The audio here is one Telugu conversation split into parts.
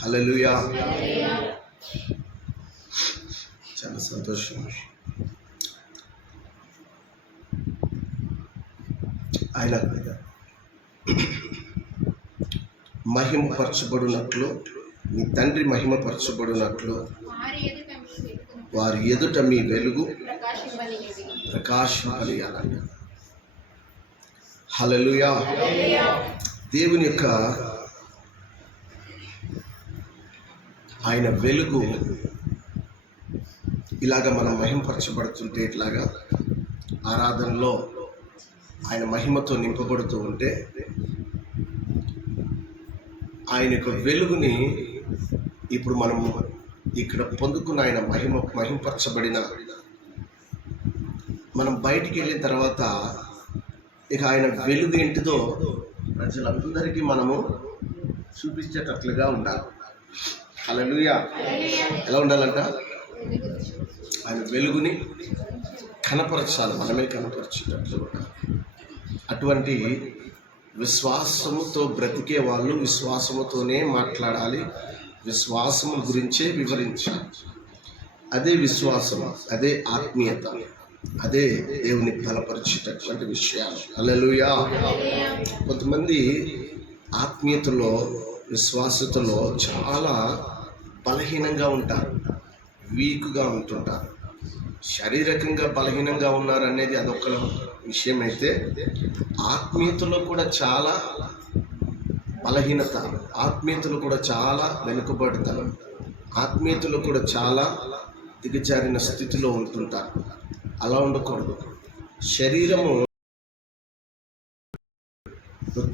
హల్లెలూయా. చాలా సంతోషం. ఆయన మహిమపరచబడినట్లు, మీ తండ్రి మహిమపరచబడినట్లు వారి ఎదుట మీ వెలుగు ప్రకాశింపనీయాలంట. హల్లెలూయా. దేవుని యొక్క ఆయన వెలుగు ఇలాగ మనం మహిమపరచబడుతుంటే, ఇట్లాగా ఆరాధనలో ఆయన మహిమతో నింపబడుతూ ఉంటే, ఆయన యొక్క వెలుగుని ఇప్పుడు మనము ఇక్కడ పొందుకున్న ఆయన మహిమపరచబడిన మనం బయటికి వెళ్ళిన తర్వాత ఇక ఆయన వెలుగు ఏంటిదో ప్రజలందరికీ మనము చూపించేటట్లుగా ఉండాలి. హల్లెలూయా. ఎలా ఉండాలంట? ఆయన వెలుగుని కనపరచాలి, మనమే కనపరిచేటట్లు ఉండాలి. అటువంటి విశ్వాసముతో బ్రతికే వాళ్ళు విశ్వాసముతోనే మాట్లాడాలి, విశ్వాసము గురించే వివరించాలి. అదే విశ్వాసం, అదే ఆత్మీయత, అదే దేవుని బలపరిచేటటువంటి విషయాలు. హల్లెలూయా. కొంతమంది ఆత్మీయతలో, విశ్వాసతలో చాలా బలహీనంగా ఉంటారు, వీక్గా ఉంటుంటారు. శారీరకంగా బలహీనంగా ఉన్నారు అనేది అదొక విషయం అయితే, ఆత్మీయతలో కూడా చాలా బలహీనత, ఆత్మీయతలో కూడా చాలా వెనుకబడతనం, ఆత్మీయతలో కూడా చాలా దిగజారిన స్థితిలో ఉంటుంటారు. అలా ఉండకూడదు. శరీరము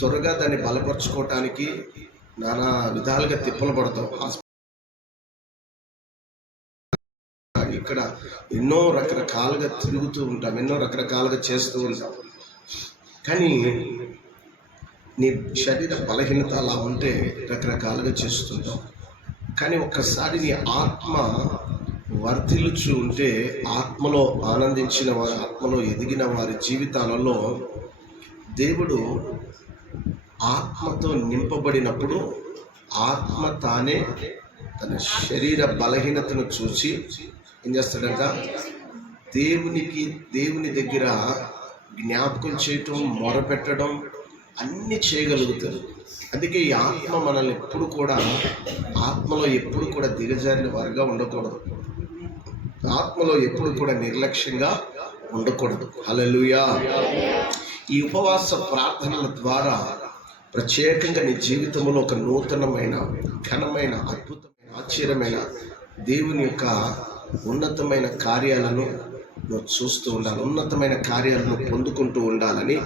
త్వరగా దాన్ని బలపరుచుకోవటానికి నానా విధాలుగా తిప్పలు పడతాం. ఇక్కడ ఎన్నో రకరకాలుగా తిరుగుతూ ఉంటాం, ఎన్నో రకరకాలుగా చేస్తూ ఉంటాం. కానీ నీ శరీర బలహీనత అలా ఉంటే రకరకాలుగా చేస్తుంటాం. కానీ ఒక్కసారి నీ ఆత్మ వర్ధిల్లుచు ఉంటే, ఆత్మలో ఆనందించిన వారు, ఆత్మలో ఎదిగిన వారి జీవితాలలో దేవుడు ఆత్మతో నింపబడినప్పుడు ఆత్మ తానే తన శరీర బలహీనతను చూసి ఏం చేస్తాడంట? దేవుని దగ్గర జ్ఞాపకం చేయటం, మొరపెట్టడం అన్నీ చేయగలుగుతారు. అందుకే ఈ ఆత్మ మనల్ని ఎప్పుడు కూడా, ఆత్మలో ఎప్పుడు కూడా దిగజారిన వారిగా ఉండకూడదు, ఆత్మలో ఎప్పుడు కూడా నిర్లక్ష్యంగా ఉండకూడదు. హల్లెలూయా. ఈ ఉపవాస ప్రార్థనల ద్వారా ప్రత్యేకంగా నీ జీవితంలో ఒక నూతనమైన, ఘనమైన, అద్భుతమైన, ఆశ్చర్యమైన దేవుని యొక్క ఉన్నతమైన కార్యాలను నువ్వు చూస్తూ ఉండాలి, ఉన్నతమైన కార్యాలను పొందుకుంటూ ఉండాలని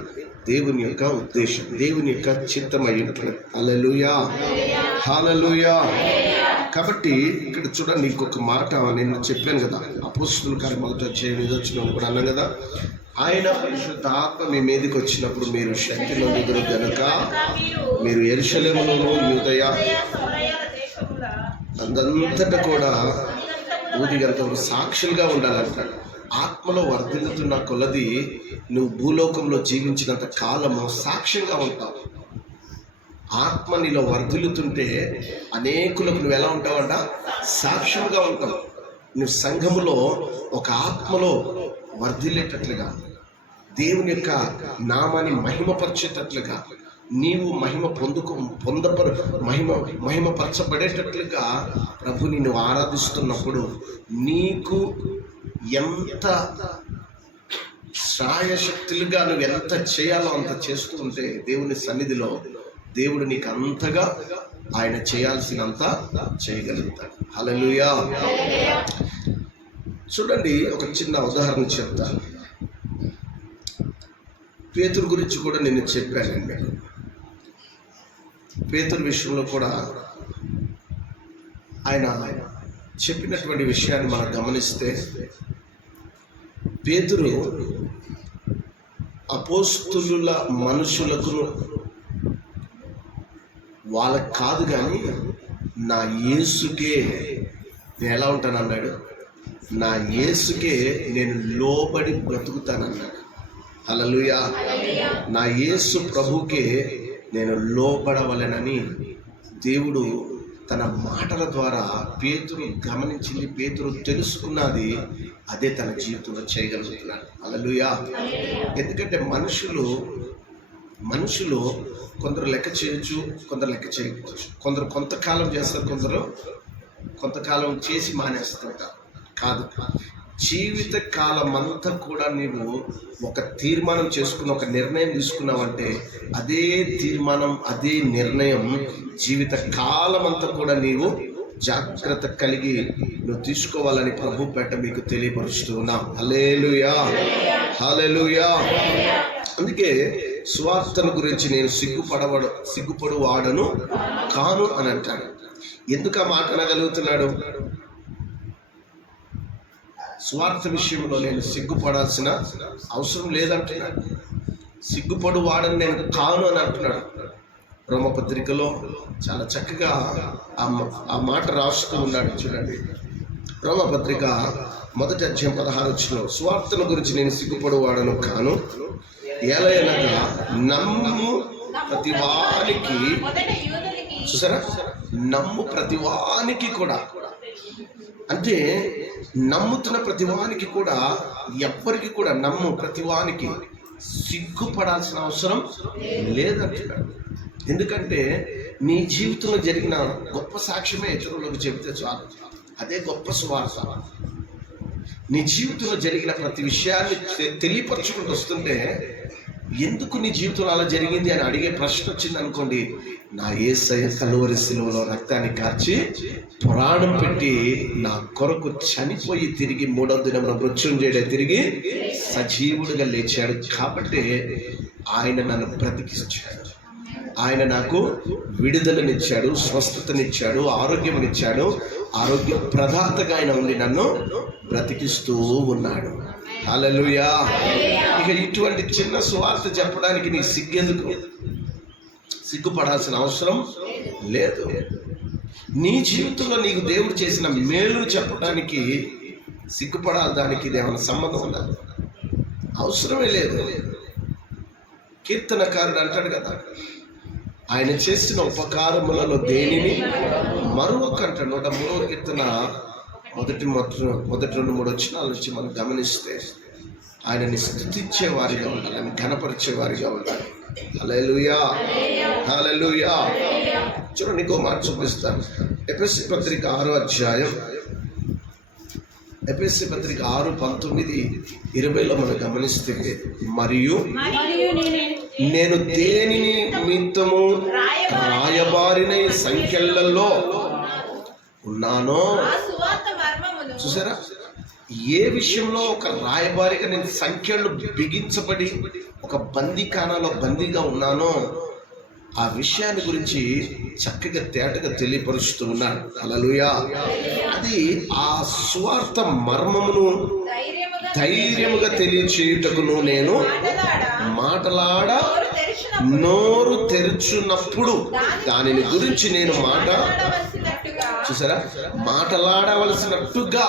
దేవుని యొక్క ఉద్దేశం, దేవుని యొక్క చిత్తమై ఉంటుంది. హల్లెలూయా. హల్లెలూయా. కాబట్టి ఇక్కడ చూడండి, ఇంకొక మాట నేను చెప్పాను కదా, అపోస్తలుల కార్యం 1వ అధ్యాయం 5వ వచనం కూడా అన్నాను కదా, ఆయన పరిశుద్ధాత్మ మీ మీదకి వచ్చినప్పుడు మీరు శక్తి నొందుదురు గనుక మీరు యెరూషలేములోను యూదయ అందంతటా కూడా ఊదిగంత సాక్షులుగా ఉండాలంటాడు. ఆత్మలో వర్ధిల్లుతున్న కొలది నువ్వు భూలోకంలో జీవించినంత కాలము సాక్ష్యంగా ఉంటావు. ఆత్మ నీలో వర్ధిల్లుతుంటే అనేకులకు నువ్వు ఎలా ఉంటావంట? సాక్ష్యంగా ఉంటావు. నువ్వు సంఘములో ఒక ఆత్మలో వర్ధిల్లేటట్లుగా, దేవుని యొక్క నామాన్ని మహిమపరిచేటట్లుగా, నీవు మహిమపరచబడేటట్లుగా ప్రభుని నువ్వు ఆరాధిస్తున్నప్పుడు నీకు ఎంత శ్రాయశక్తులుగా నువ్వు ఎంత చేయాలో అంత చేస్తూ ఉంటే దేవుని సన్నిధిలో దేవుడు నీకు అంతగా ఆయన చేయాల్సినంత చేయగలుగుతాడు. హల్లెలూయా. చూడండి, ఒక చిన్న ఉదాహరణ చెప్తాను. పేతురు గురించి కూడా నేను చెప్పానండి. పేతురు విషయంలో కూడా ఆయన చెప్పినటువంటి విషయాన్ని మనం గమనిస్తే, పేతురు అపోస్తులుల మనుషులకు వాళ్ళకి కాదు కానీ నా యేసుకే నేను ఎలా ఉంటానన్నాడు, నా యేసుకే నేను లోబడి బ్రతుకుతానన్నాడు. హల్లెలూయా. నా యేసు ప్రభుకే నేను లోబడవలెనని దేవుడు తన మాటల ద్వారా పేతురు గమనించింది, పేతురు తెలుసుకున్నది, అదే తన జీవితంలో చేయగలుగుతున్నాడు. హల్లెలూయా. ఎందుకంటే మనుషులు కొందరు లెక్క చేయొచ్చు, కొందరు లెక్క చేయకపోవచ్చు. కొందరు కొంతకాలం చేస్తారు, కొందరు కొంతకాలం చేసి మానేస్తుంటారు. కాదు, జీవిత కాలం అంతా కూడా నీవు ఒక తీర్మానం చేసుకున్న, ఒక నిర్ణయం తీసుకున్నావంటే అదే తీర్మానం, అదే నిర్ణయం జీవిత కాలం అంతా కూడా నీవు జాగ్రత్త కలిగి నువ్వు తీసుకోవాలని ప్రభు పేట మీకు తెలియపరుస్తూ ఉన్నాం. హల్లెలూయా, హల్లెలూయా. అందుకే సువార్తల గురించి నేను సిగ్గుపడు వాడను కాను అని అంటాడు. ఎందుకు ఆ మాట అనగలుగుతున్నాడు? స్వార్థ విషయంలో నేను సిగ్గుపడాల్సిన అవసరం లేదంటున్నాడు. సిగ్గుపడు వాడని నేను కాను అని అంటున్నాడు. రోమపత్రికలో చాలా చక్కగా ఆ మాట రాస్తూ ఉన్నాడు. చూడండి, రోమపత్రిక 1వ అధ్యాయం 16వ వచనం, స్వార్థల గురించి నేను సిగ్గుపడు వాడను కాను, ఎలయనగా నమ్ము ప్రతివానికి, చూసారా, నమ్ము ప్రతివానికి కూడా, అంటే నమ్ముతున్న ప్రతివానికి కూడా, ఎవ్వరికి కూడా నమ్ము ప్రతివానికి సిగ్గుపడాల్సిన అవసరం లేదంటున్నాడు. ఎందుకంటే నీ జీవితంలో జరిగిన గొప్ప సాక్ష్యమే ఇతరులకు చెబితే చాలు, అదే గొప్ప సువార్త. నీ జీవితంలో జరిగిన ప్రతి విషయాన్ని తెలియపరచుకుంటూ వస్తుంటే, ఎందుకు నీ జీవితంలో అలా జరిగింది అని అడిగే ప్రశ్న వచ్చింది అనుకోండి, నా యేసయ్య కలువరి సిలువలో రక్తాన్ని కార్చి ప్రాణం పెట్టి నా కొరకు చనిపోయి తిరిగి 3వ దినమున మృత్యుంజయుడై తిరిగి సజీవుడిగా లేచాడు కాబట్టి ఆయన నన్ను బ్రతికించాడు. ఆయన నాకు విడుదలనిచ్చాడు, స్వస్థతనిచ్చాడు, ఆరోగ్యమునిచ్చాడు. ఆరోగ్య ప్రదాతగా ఆయన ఉండి నన్ను బ్రతికిస్తూ ఉన్నాడు. హల్లెలూయా. ఇక ఇటువంటి చిన్న సువార్త చెప్పడానికి నీ సిగ్గెందుకు? సిగ్గుపడాల్సిన అవసరం లేదు. నీ జీవితంలో నీకు దేవుడు చేసిన మేలును చెప్పడానికి సిగ్గుపడాలి. దానికి ఇదేమైనా సంబంధం ఉందా? అవసరమే లేదు. కీర్తనకారుడు అంటాడు కదా, ఆయన చేసిన ఉపకారములలో దేనిని మరొకంట. 103వ కీర్తన మొదటి 2-3 వచనాల నుంచి మనం గమనిస్తే ఆయనని స్తుతించే వారిగా ఉండాలి, ఆయన ఘనపరిచే వారిగా ఉండాలి. హల్లెలూయా, హల్లెలూయా. చూడండి, నీకో మాట చూపిస్తాను. ఎఫెసీ పత్రిక 6వ అధ్యాయం, ఎఫెసీ పత్రిక 6:19-20లో మనం గమనిస్తే, మరియు నేను దేనిని నిమిత్తము రాయబారిన సంఖ్యలలో ఉన్నానో, చూసారా, ఏ విషయంలో ఒక రాయబారిగా నేను సంఖ్యలు బిగించబడి ఒక బందీఖానాలో బందీగా ఉన్నానో ఆ విషయాన్ని గురించి చక్కగా తేటగా తెలియపరుస్తూ ఉన్నాడు. హల్లెలూయా. అది ఆ సువార్త మర్మమును ధైర్యముగా తెలియచేయుటకును నేను మాటలాడ నోరు తెరుచున్నప్పుడు దానిని గురించి నేను చూసారా, మాటలాడవలసినట్టుగా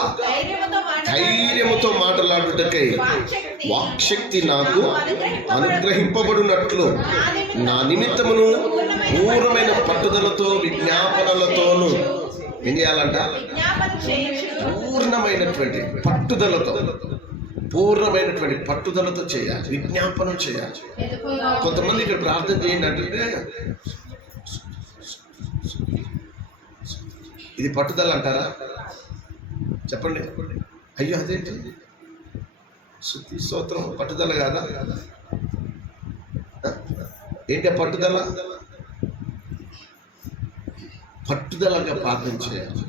ధైర్యముతో మాట్లాడుటకై వాక్శక్తి నాకు అనుగ్రహింపబడినట్లు నా నిమిత్తమును పూర్ణమైన పట్టుదలతో విజ్ఞాపనలతోనూ ఏం చేయాలంట? పూర్ణమైనటువంటి పట్టుదలతో చేయాలి, విజ్ఞాపనం చేయాలి. కొంతమంది ఇక్కడ ప్రార్థన చేయండి అంటే ఇది పట్టుదల అంటారా? చెప్పండి. అయ్యో అదేంటి శుద్ధి స్తోత్రం పట్టుదల కాదా? ఏంటి పట్టుదల? పట్టుదలగా ప్రార్థన చేయాలి.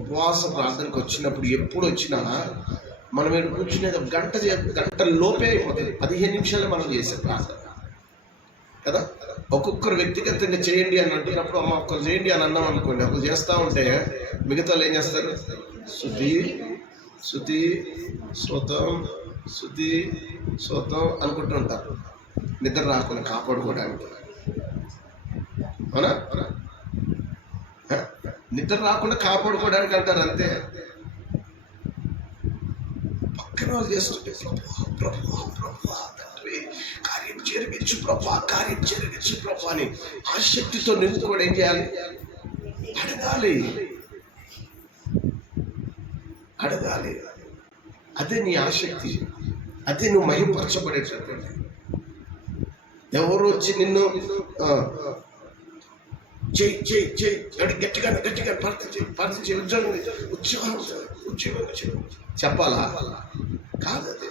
ఉపవాస ప్రార్థనకు వచ్చినప్పుడు ఎప్పుడు వచ్చినా మనం కూర్చునేది గంట లోపే అయిపోతుంది. 15 నిమిషాలే మనం చేసే ప్రార్థన కదా. ఒక్కొక్కరు వ్యక్తిగతంగా చేయండి అని అంటున్నప్పుడు అమ్మ ఒక్కరు చేయండి అని అన్నాం అనుకోండి, ఒకరు చేస్తూ ఉంటే మిగతా వాళ్ళు ఏం చేస్తారు? శుద్ధి శుద్ధి స్తోత్రం శుద్ధి స్తోత్రం అనుకుంటూ ఉంటారు, నిద్ర రాకుండా కాపాడుకోవడానికి. అవునా? నిద్ర రాకుండా కాపాడుకోవడానికి అంటారు, అంతే. పక్కన వాళ్ళు చేస్తుంటే కార్యం జరిగించు ప్రభా, కార్యం జరిగించు ప్రభా అని ఆ శక్తితో నిన్ను కూడా ఏం చేయాలి? అడగాలి. అదే నీ ఆసక్తి, అదే నువ్వు మహిమపరచబడేటటువంటి. ఎవరు వచ్చి నిన్ను గట్టిగా ఉద్యోగం చెప్పాలా? కాదు. అదే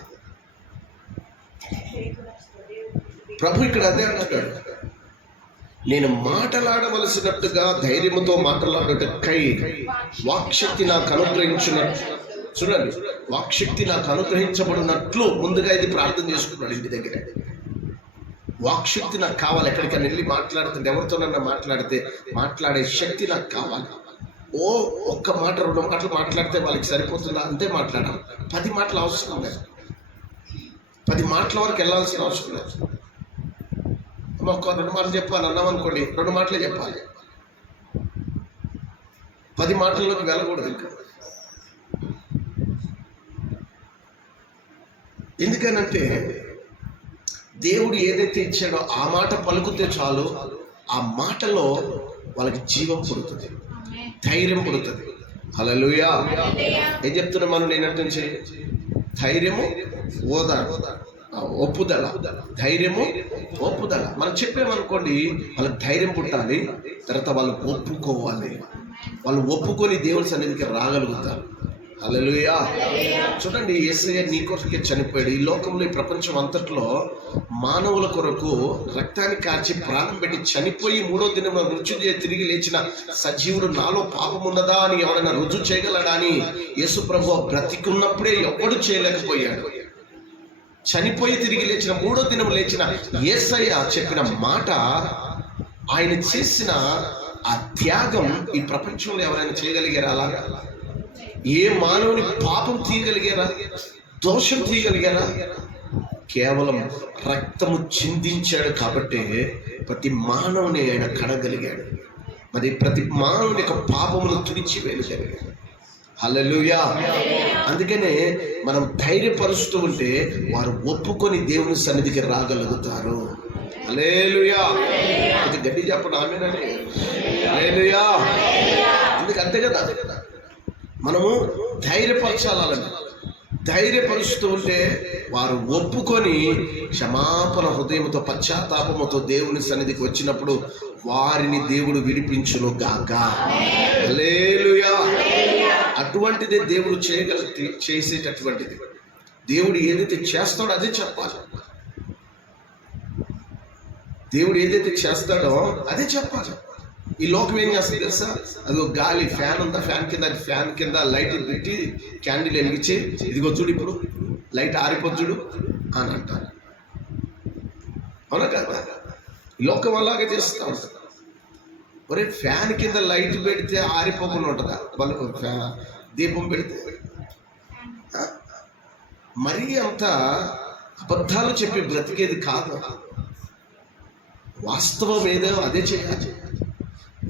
ప్రభు ఇక్కడ అదే అంటాడు, నేను మాట్లాడవలసినట్టుగా ధైర్యంతో మాట్లాడుటకై వాక్శక్తి నాకు అనుగ్రహించినట్టు. చూడండి, వాక్శక్తి నాకు అనుగ్రహించబడినట్లు ముందుగా ఇది ప్రార్థన చేసుకున్నాడు ఇంటి దగ్గర. వాక్శక్తి నాకు కావాలి. ఎక్కడికైనా వెళ్ళి మాట్లాడుతుంటే, ఎవరితోనన్నా మాట్లాడే శక్తి నాకు కావాలి. ఒక్క మాట 2 మాటలు మాట్లాడితే వాళ్ళకి సరిపోతుందా? అంతే మాట్లాడాలి. 10 మాటలు అవసరం లేదు. 10 మాటల వరకు వెళ్ళాల్సిన అవసరం లేదు. ఒక్క 2 మాటలు చెప్పాలి అన్నాం అనుకోండి, 2 మాటలే చెప్పాలి. 10 మాటల్లోకి వెళ్ళకూడదు. ఇంకా ఎందుకనంటే దేవుడు ఏదైతే ఇచ్చాడో ఆ మాట పలుకుతే చాలు, ఆ మాటలో వాళ్ళకి జీవం పుడుతుంది, ధైర్యం పుడుతుంది. హల్లెలూయా. ఏం చెప్తున్నా మనం నేనంటే ధైర్యము, ఒప్పుదల. ధైర్యము, ఒప్పుదల. మనం చెప్పామనుకోండి, వాళ్ళకి ధైర్యం పుట్టాలి. తర్వాత వాళ్ళు ఒప్పుకోవాలి. వాళ్ళు ఒప్పుకొని దేవుని సన్నిధికి రాగలుగుతారు. హల్లెలూయా. చూడండి, యేసయ్య నీ కొరకే చనిపోయాడు. ఈ లోకంలో, ఈ ప్రపంచం అంతట్లో మానవుల కొరకు రక్తాన్ని కార్చి ప్రాణం పెట్టి చనిపోయి 3వ దినం మృత్యుంజయ తిరిగి లేచిన సజీవుడు నాలో పాపం ఉన్నదా అని ఎవరైనా రుజువు చేయగలడా అని యేసు ప్రభు బ్రతికున్నప్పుడే ఎవడు చేయలేకపోయాడు. చనిపోయి తిరిగి లేచిన 3వ దినం లేచిన యేసయ్య చెప్పిన మాట, ఆయన చేసిన ఆ త్యాగం ఈ ప్రపంచంలో ఎవరైనా చేయగలిగారా? అలాగా ఏ మానవుని పాపం తీయగలిగారా? దోషం తీయగలిగారా? కేవలం రక్తము చిందించాడు కాబట్టి ప్రతి మానవుని ఆయన కడగలిగాడు. మరి ప్రతి మానవుని యొక్క పాపమును తుడిచి వేయగలిగాడు. హల్లెలూయా. అందుకనే మనం ధైర్యపరుస్తూ ఉంటే వారు ఒప్పుకొని దేవుని సన్నిధికి రాగలుగుతారు. హల్లెలూయా. అది గడ్డి చెప్పడం ఆమేనండి. హల్లెలూయా. అందుకంతే కదా మనము ధైర్యపరచాలని. ధైర్యపరుస్తూ ఉంటే వారు ఒప్పుకొని క్షమాపణ హృదయంతో, పశ్చాత్తాపముతో దేవుని సన్నిధికి వచ్చినప్పుడు వారిని దేవుడు విడిపించును గాక. హల్లెలూయా. అటువంటిదే దేవుడు చేసేటటువంటిది. దేవుడు ఏదైతే చేస్తాడో అదే చెప్పాలి. దేవుడు ఏదైతే చేస్తాడో అదే చెప్పాలి. ఈ లోకం ఏం చేస్తుంది తెలుసా? అది ఒక గాలి, ఫ్యాన్ ఉందా, ఫ్యాన్ కింద లైట్ పెట్టి క్యాండిల్ వెలిగించి, ఇదిగో చూడు ఇప్పుడు లైట్ ఆరిపోద్దు చూడు అని అంటారు. అవునా కదా? ఈ లోకం అలాగే చేస్తూ ఉంటుంది. ఒరే, ఫ్యాన్ కింద లైట్ పెడితే ఆరిపోకుండా ఉంటుందా? వాళ్ళు దీపం పెడితే మరీ అంత అబద్ధాలు చెప్పి బ్రతికేది కాదు. వాస్తవం ఏదో అదే చేయాలి.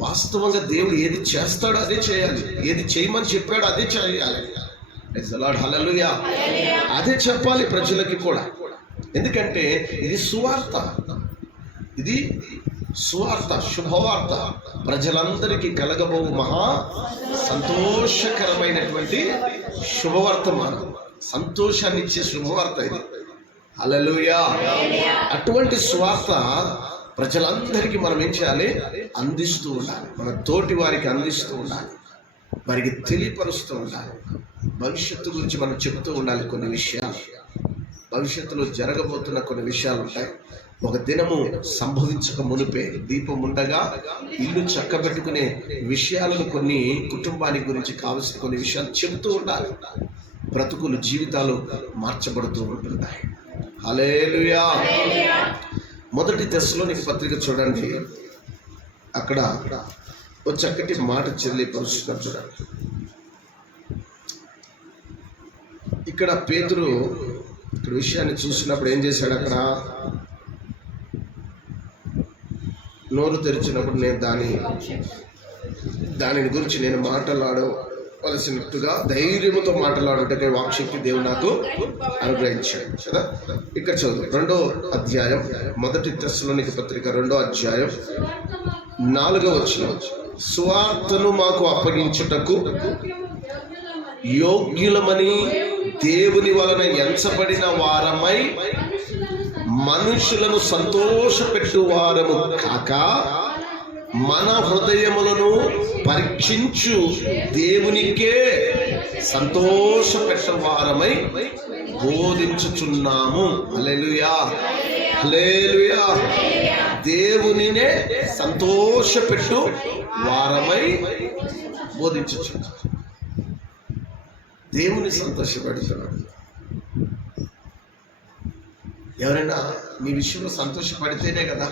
వాస్తవంగా దేవుడు ఏది చేస్తాడో అదే చేయాలి. ఏది చేయమని చెప్పాడో అదే చేయాలి. హల్లెలూయా. అదే చెప్పాలి ప్రజలకి కూడా. ఎందుకంటే ఇది సువార్త, ఇది సువార్త, శుభవార్త. ప్రజలందరికీ కలగబో మహా సంతోషకరమైనటువంటి శుభవార్తమానం, సంతోషాన్ని ఇచ్చే శుభవార్త ఇది. హల్లెలూయా. అటువంటి సువార్త ప్రజలందరికీ మనం ఏం చేయాలి? అందిస్తూ ఉండాలి. మన తోటి వారికి అందిస్తూ ఉండాలి, వారికి తెలియపరుస్తూ ఉండాలి. భవిష్యత్తు గురించి మనం చెప్తూ ఉండాలి. కొన్ని విషయాలు, భవిష్యత్తులో జరగబోతున్న కొన్ని విషయాలు ఉంటాయి. ఒక దినము సంభవించక మునిపే దీపం ఉండగా ఇల్లు చక్కబెట్టుకునే విషయాలను, కొన్ని కుటుంబానికి గురించి కావలసిన కొన్ని విషయాలు చెబుతూ ఉండాలి. బ్రతుకులు, జీవితాలు మార్చబడుతూ ఉంటున్నాయి. హల్లెలూయా. 1 తెస్సలోనిక పత్రిక చూడండి. అక్కడ ఒక చక్కటి మాట చెల్లిపరుస్తున్నారు చూడండి. ఇక్కడ పేతురు ఇక్కడ విషయాన్ని చూసినప్పుడు ఏం చేశాడు? అక్కడ నోరు తెరిచినప్పుడు నేను దానిని గురించి నేను మాట్లాడవలసినట్టుగా ధైర్యముతో మాట్లాడుటకే వాక్శక్తి దేవుడు నాకు అనుగ్రహించాడు కదా. ఇక్కడ చదువు 2వ అధ్యాయం 1 తెస్సలోనిక పత్రిక 2వ అధ్యాయం 4వ వచనం. సువార్తను మాకు అప్పగించుటకు యోగ్యులమని దేవుని వలన ఎంచబడిన వారమై మనుషులను సంతోషపెట్టు వారము కాక మన హృదయములను పరీక్షించు దేవునికే సంతోషపెట్టు వారమై బోధించుచున్నాము. హల్లెలూయా, హల్లెలూయా. దేవునినే సంతోషపెట్టు వారమై బోధించుచున్నాము. దేవుని సంతోషపడుతున్నాడు. ఎవరైనా నీ విషయంలో సంతోషపడితేనే కదా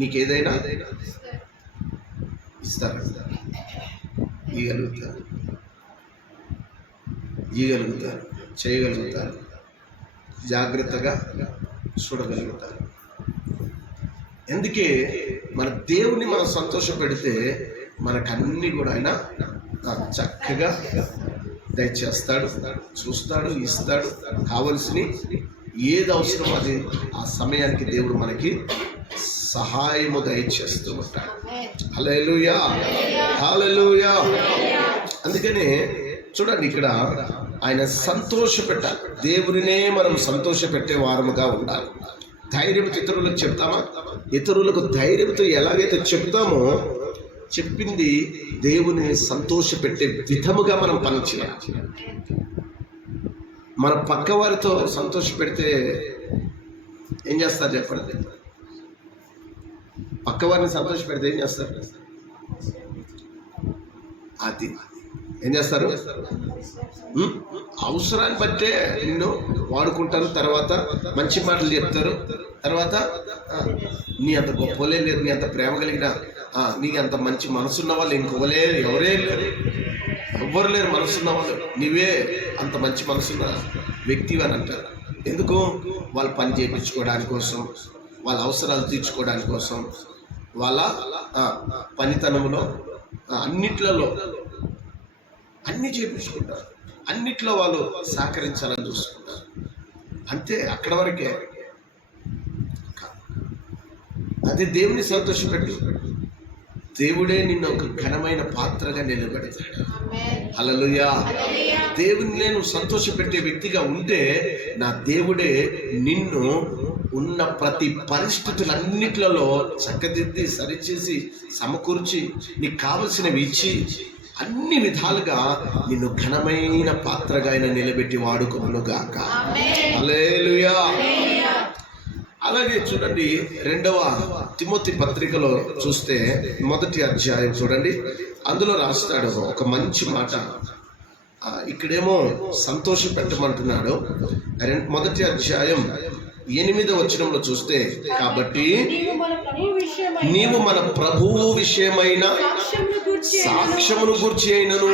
నీకేదైనా ఇస్తారు, ఇవ్వగలుగుతారు, చేయగలుగుతారు, జాగ్రత్తగా చూడగలుగుతారు. అందుకే మన దేవుని మనం సంతోషపెడితే మనకన్నీ కూడా ఆయన చక్కగా దయచేస్తాడు, చూస్తాడు, ఇస్తాడు. కావలసినవి ఏది అవసరం అది ఆ సమయానికి దేవుడు మనకి సహాయము దయచేస్తూ ఉంటాడు. హల్లెలూయా, హల్లెలూయా. అందుకనే చూడండి, ఇక్కడ ఆయన సంతోషపెట్టాలి. దేవునినే మనం సంతోషపెట్టే వారముగా ఉండాలి. ధైర్యంతో ఇతరులకు చెప్తామా? ఇతరులకు ధైర్యంతో ఎలాగైతే చెప్తామో చెప్పింది దేవుని సంతోషపెట్టే విధముగా మనం పనిచేయాలి. మన పక్క వారితో సంతోషపెడితే ఏం చేస్తారు చెప్పండి? పక్క వారిని సంతోషపెడితే ఏం చేస్తారు? అది ఏం చేస్తారు? అవసరాన్ని బట్టే నిన్ను వాడుకుంటారు. తర్వాత మంచి మాటలు చెప్తారు. తర్వాత నీ అంత గొప్పలే లేదు, నీ అంత ప్రేమ కలిగిన, నీకు అంత మంచి మనసున్న వాళ్ళు ఇంకొకలే ఎవరే లేరు, ఎవ్వరు లేరు మనసున్న వాళ్ళు, నీవే అంత మంచి మనసున్న వ్యక్తివి అని అంటారు. ఎందుకు? వాళ్ళు పని చేయించుకోవడానికి కోసం, వాళ్ళ అవసరాలు తీర్చుకోవడానికి కోసం, వాళ్ళ పనితనంలో అన్నిట్లలో అన్నీ చేయించుకుంటారు. అన్నిట్లో వాళ్ళు సహకరించాలని చూసుకుంటారు. అంతే, అక్కడ వరకే. అదే దేవుని సంతోషపెట్టు, దేవుడే నిన్ను ఒక ఘనమైన పాత్రగా నిలబెడతాడు. హల్లెలూయా. దేవుని నేను సంతోషపెట్టే వ్యక్తిగా ఉంటే నా దేవుడే నిన్ను ఉన్న ప్రతి పరిస్థితులన్నిట్లలో చక్కదిద్ది సరిచేసి సమకూర్చి నీకు కావలసినవి ఇచ్చి అన్ని విధాలుగా నిన్ను ఘనమైన పాత్రగా ఆయన నిలబెట్టి వాడుకొనును గాక. హల్లెలూయా. అలాగే చూడండి, 2వ తిమోతి పత్రికలో చూస్తే 1వ అధ్యాయం చూడండి, అందులో రాస్తాడు ఒక మంచి మాట. ఇక్కడేమో సంతోష పెట్టమంటున్నాడు. 1వ అధ్యాయం 8వ వచనంలో చూస్తే, కాబట్టి నీవు మన ప్రభువు విషయమైన సాక్ష్యమును గూర్చి అయినను,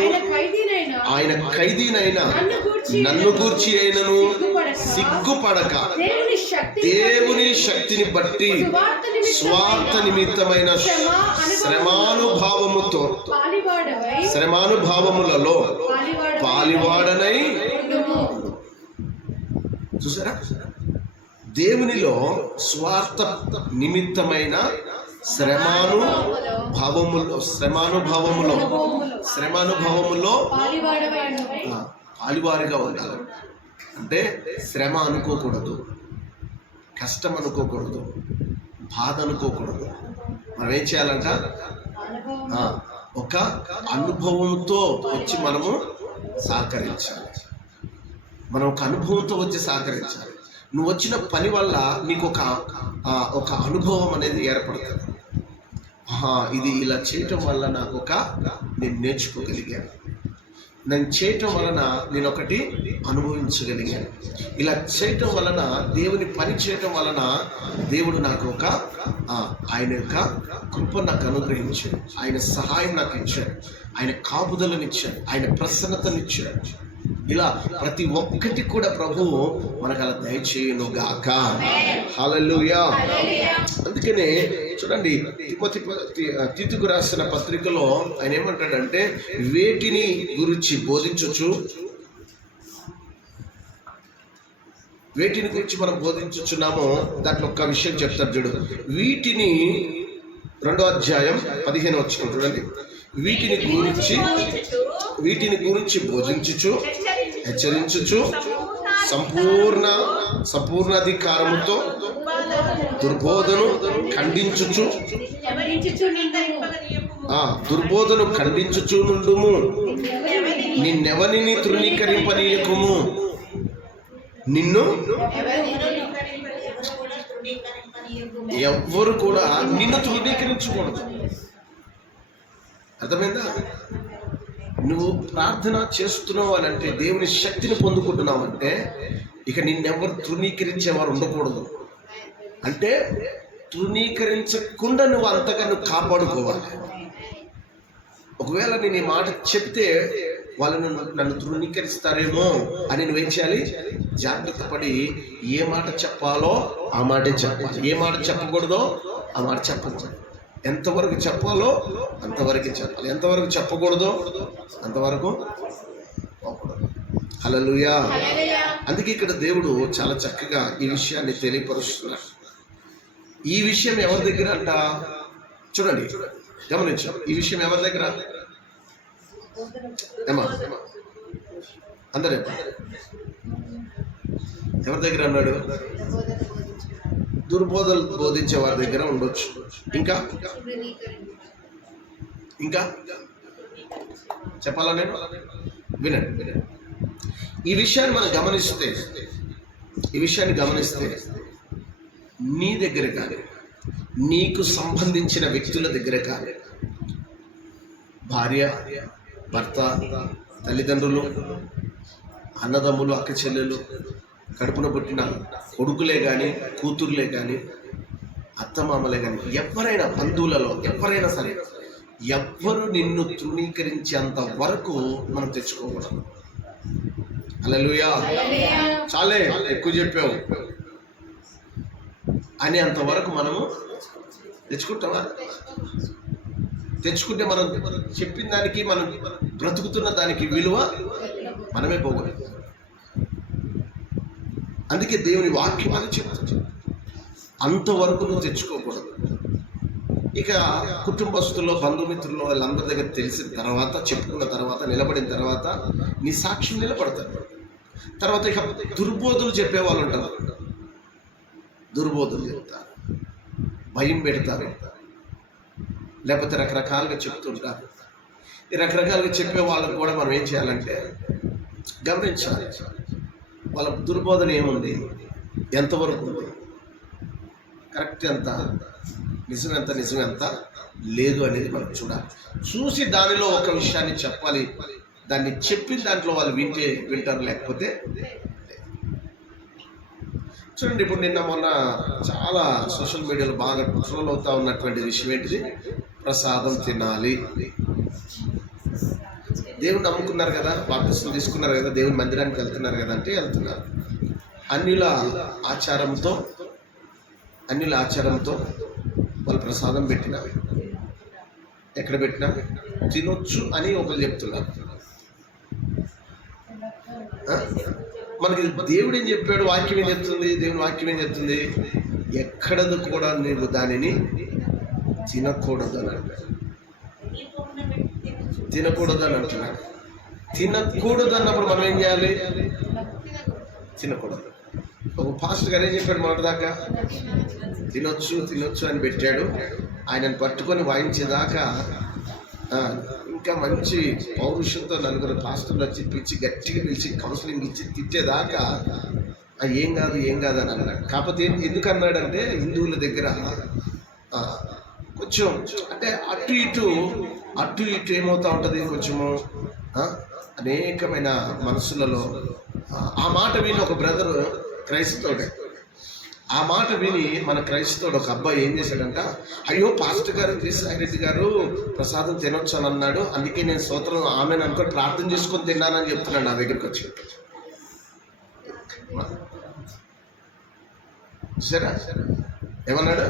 ఆయన ఖైదీనైనా నన్ను గూర్చి అయినను సిగ్గుపడక దేవుని శక్తిని బట్టి స్వార్థ నిమిత్తమైన శ్రమానుభావములలో పాలివాడనై. చూసారా? దేవునిలో స్వార్థ నిమిత్తమైన శ్రమానుభవములో పాలివారిగా ఉండాలి. అంటే శ్రమ అనుకోకూడదు, కష్టం అనుకోకూడదు, బాధ అనుకోకూడదు. మనం ఏం చేయాలంట? ఒక అనుభవంతో వచ్చి మనము సహకరించాలి. మనం ఒక అనుభవంతో వచ్చి సహకరించాలి. నువ్వు వచ్చిన పని వల్ల నీకు ఒక అనుభవం అనేది ఏర్పడుతుంది. ఇది ఇలా చేయటం వల్ల నేను నేర్చుకోగలిగాను, నేను చేయటం వలన నేను ఒకటి అనుభవించగలిగాను, ఇలా చేయటం వలన దేవుని పని చేయటం వలన దేవుడు నాకు ఆయన యొక్క కృప నాకు అనుగ్రహించాడు, ఆయన సహాయం నాకు ఇచ్చాడు, ఆయన కాపుదలనిచ్చాడు, ఆయన ప్రసన్నతనిచ్చాడు. ఇలా ప్రతి ఒక్కటి కూడా ప్రభువు మనకు అలా దయచేయును గాక. హల్లెలూయా. అందుకనే చూడండి, తీతుకు రాసిన పత్రికలో ఆయన ఏమంటాడంటే, వేటిని గురించి వేటిని గురించి మనం బోధించుచున్నామో దాంట్లో ఒక విషయం చెప్తారు చూడు. వీటిని 2వ అధ్యాయం 15వ వచనం చూడండి. వీటిని గురించి బోధించుచు హెచ్చరించుచు సంపూర్ణాధికారముతో దుర్బోధను ఖండించుచు నుండుము. నిన్నెవరిని తృణీకరింపనీయకుము. నిన్ను ఎవ్వరు కూడా నిన్ను తృణీకరించకూడదు. అర్థమైందా? నువ్వు ప్రార్థన చేస్తున్నావు అని అంటే, దేవుని శక్తిని పొందుకుంటున్నావు అంటే, ఇక నిన్నెవరు తృణీకరించేవారు ఉండకూడదు. అంటే తృణీకరించకుండా నువ్వు అంతగా కాపాడుకోవాలి. ఒకవేళ నేను ఈ మాట చెప్తే వాళ్ళు నన్ను తృణీకరిస్తారేమో అని నువ్వేం చేయాలి? జాగ్రత్త పడి ఏ మాట చెప్పాలో ఆ మాటే చెప్పాలి, ఏ మాట చెప్పకూడదో ఆ మాట చెప్పకూడదు. ఎంతవరకు చెప్పాలో అంతవరకే చెప్పాలి, ఎంతవరకు చెప్పకూడదో అంతవరకు పోకూడదు. హల్లెలూయా. అందుకే ఇక్కడ దేవుడు చాలా చక్కగా ఈ విషయాన్ని తెలియపరుస్తున్నాడు. ఈ విషయం ఎవరి దగ్గర అంట? చూడండి, గమనించాం. ఈ విషయం ఎవరి దగ్గర? అందరే ఎవరి దగ్గర అన్నాడు? దుర్బోధలు బోధించే వారి దగ్గర ఉండొచ్చు. ఇంకా ఇంకా చెప్పాలా? నేను వినండి. ఈ విషయాన్ని గమనిస్తే నీ దగ్గర కానీ, నీకు సంబంధించిన వ్యక్తుల దగ్గర కానీ, భార్య, భర్త, తల్లిదండ్రులు, అన్నదమ్ములు, అక్క చెల్లెలు, కడుపున పుట్టిన కొడుకులే కానీ, కూతుర్లే కానీ, అత్తమామలే కానీ, ఎవరైనా బంధువులలో ఎవరైనా సరే, ఎవ్వరు నిన్ను తృణీకరించేంత వరకు మనం తెచ్చుకోకూడదు. హల్లెలూయా. చాలే, ఎక్కువ చెప్పావు అని అంతవరకు మనము తెచ్చుకుంటామా? తెచ్చుకుంటే మనం చెప్పిన దానికి, మనం బ్రతుకుతున్న దానికి విలువ మనమే పోకూడదు. అందుకే దేవుని వాక్యం అని చెప్తుంది, అంతవరకు నువ్వు తెచ్చుకోకూడదు. ఇక కుటుంబస్తుల్లో, బంధుమిత్రుల్లో వాళ్ళందరి దగ్గర తెలిసిన తర్వాత, చెప్పుకున్న తర్వాత, నిలబడిన తర్వాత నీ సాక్ష్యం నిలబడతారు. తర్వాత ఇక దుర్బోధులు చెప్పేవాళ్ళు ఉంటారు. దుర్బోధులు చెప్తారు, భయం పెడతారు, లేకపోతే రకరకాలుగా చెప్తుంటారు. ఈ రకరకాలుగా చెప్పే వాళ్ళకు కూడా మనం ఏం చేయాలంటే గమనించాలి. వాళ్ళ దుర్బోధన ఏముంది, ఎంతవరకు ఉంది, కరెక్ట్ ఎంత, నిజం ఎంత లేదు అనేది మనం చూడాలి. చూసి దానిలో ఒక విషయాన్ని చెప్పాలి. దాన్ని చెప్పిన దాంట్లో వాళ్ళు వింటారు, లేకపోతే చూడండి. ఇప్పుడు నిన్న మొన్న చాలా సోషల్ మీడియాలో బాగా ట్రోల్ అవుతా ఉన్నటువంటి విషయం ఏంటిది? ప్రసాదం తినాలి. దేవుని నమ్ముకున్నారు కదా, బాప్తిసం తీసుకున్నారు కదా, దేవుని మందిరానికి వెళ్తున్నారు కదా అంటే వెళ్తున్నారు. అన్యుల ఆచారంతో వాళ్ళు ప్రసాదం పెట్టినా, ఎక్కడ పెట్టినా తినొచ్చు అని ఒకరు చెప్తున్నారు. మనకి దేవుడు ఏం చెప్పాడు? వాక్యం ఏం చెప్తుంది? దేవుని వాక్యం ఏం చెప్తుంది? ఎక్కడది కూడా నీవు దానిని తినకూడదు అని అంటాడు. తినకూడదు అని అంటున్నాడు. తినకూడదు అన్నప్పుడు మనం ఏం చేయాలి? తినకూడదు. ఒక పాస్టర్ గారు ఏం చెప్పాడు? మొదటిదాకా తినొచ్చు అని పెట్టాడు. ఆయనను పట్టుకొని వాయించేదాకా ఇంకా మంచి పౌరుషంతో నలుగురు పాస్టర్లు వచ్చి గట్టిగా పిలిచి కౌన్సిలింగ్ ఇచ్చి తిట్టేదాకా ఏం కాదు అని అన్నాడు. కాకపోతే ఎందుకు అన్నాడంటే, హిందువుల దగ్గర కొంచెం అంటే అటు ఇటు ఏమవుతూ ఉంటుంది, కొంచెము అనేకమైన మనసులలో ఆ మాట విని ఒక బ్రదరు క్రైస్తవుడే, ఆ మాట విని మన క్రైస్తవుడు ఒక అబ్బాయి ఏం చేశాడంట, అయ్యో పాస్టర్ గారు శ్రీసాయిరెడ్డి గారు ప్రసాదం తినొచ్చు అని అన్నాడు, అందుకే నేను స్తోత్రం ఆమెను అనుకొని ప్రార్థన చేసుకొని తిన్నానని చెప్తున్నాడు నా దగ్గరికి వచ్చి. సరే ఏమన్నాడు?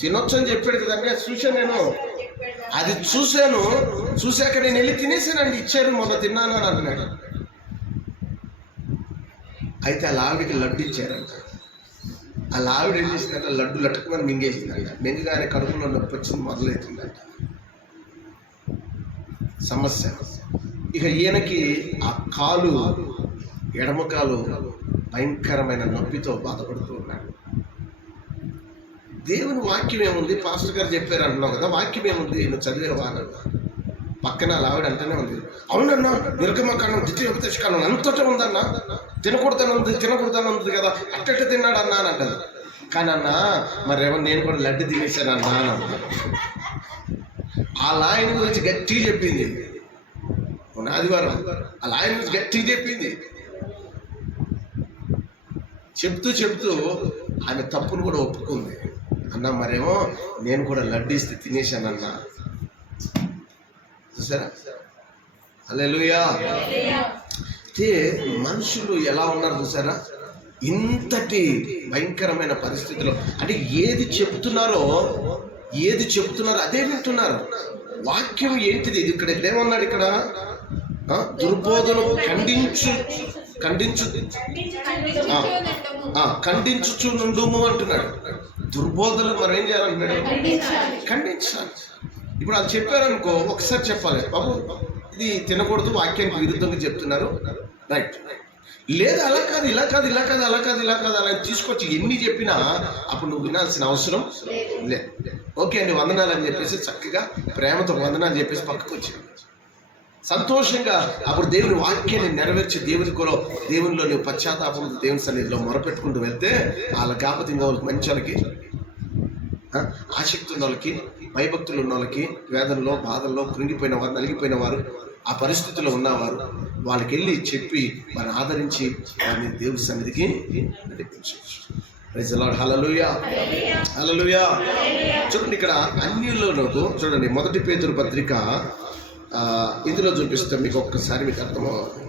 తినొచ్చు అని చెప్పాడు కదండి. అది చూశాను నేను, అది చూశాక నేను వెళ్ళి తినేసానండి, ఇచ్చారు, మొన్న తిన్నాను అని అన్నాడు. అయితే ఆ ఆవిడికి లడ్డు ఇచ్చారంట. ఆ ఆవిడ ఏం చేసిందంటే లడ్డు లట్టుకుని మింగేసిందంట. మింగగానే కడుపులో నొప్పి వచ్చింది, మొదలవుతుందంట. సమస్య. ఇక ఈయనకి ఆ కాలు, ఎడమ కాలు భయంకరమైన నొప్పితో బాధపడుతూ ఉన్నాడు. దేవుని వాక్యం ఏముంది, పాస్టర్ గారు చెప్పారు అంటున్నావు కదా, వాక్యం ఏముంది, నువ్వు చదివేవా అన్న. పక్కన ఆవిడ అంటేనే ఉంది, అవునన్నా నిర్గమకాండం, ద్వితీయోపదేశకాండం అంతటా ఉందన్నా, తినకూడదని ఉంది కదా, అట్టట్ట తిన్నాడు అన్నా అని అంటది. కానీ అన్నా మరేమో నేను కూడా లడ్డు తినేసాను అన్నా అని అంటాను. ఆ లాయన గురించి గట్టిగా చెప్పింది ఆదివారం, ఆ లాయన గురించి గట్టిగా చెప్పింది. చెప్తూ ఆమె తప్పును కూడా ఒప్పుకుంది. అన్న మరేమో నేను కూడా లడ్డు ఇస్తే తినేశానన్నా. చూసారా? హల్లెలూయా. అయితే మనుషులు ఎలా ఉన్నారు చూసారా? ఇంతటి భయంకరమైన పరిస్థితిలో, అంటే ఏది చెప్తున్నారో అదే వింటున్నారు. వాక్యం ఏంటిది? ఇక్కడ ఏమన్నాడు? ఇక్కడ దుర్బోధను ఖండించుచు నుండుము అంటున్నాడు. దుర్బోధనలు మనం ఏం చేయాలంటున్నాడు? ఖండించాలి. ఇప్పుడు అది చెప్పారనుకో, ఒకసారి చెప్పాలి, బాబు ఇది తినకూడదు, వాక్యానికి విరుద్ధంగా చెప్తున్నారు, రైట్. లేదా అలా కాదు అలా తీసుకొచ్చి ఎన్ని చెప్పినా అప్పుడు నువ్వు వినాల్సిన అవసరం లేదు. ఓకే అండి వందనాలు అని చెప్పేసి చక్కగా ప్రేమతో వందనాలు చెప్పేసి పక్కకు వచ్చి సంతోషంగా అప్పుడు దేవుని వాక్యాన్ని నెరవేర్చి దేవునిలో నువ్వు పశ్చాత్తాపం దేవుని సన్నిధిలో మొరపెట్టుకుంటూ వెళ్తే వాళ్ళ కాకపోతే ఇంకా వాళ్ళకి మంచి వాళ్ళకి, ఆసక్తి ఉన్న వాళ్ళకి, భయభక్తులు ఉన్న వాళ్ళకి, వేదనలో బాధల్లో కృంగిపోయిన వారు, నలిగిపోయిన వారు, ఆ పరిస్థితిలో ఉన్నవారు వాళ్ళకి వెళ్ళి చెప్పి వారిని ఆదరించి వారిని దేవుని సన్నిధికి నడిపించవచ్చు. Praise the Lord. Hallelujah, hallelujah. చూడండి ఇక్కడ అన్యుల్లోనూ చూడండి, 1 పేతురు పత్రిక ఇందులో చూపిస్తాం మీకు, ఒక్కసారి మీకు అర్థమవుతుంది.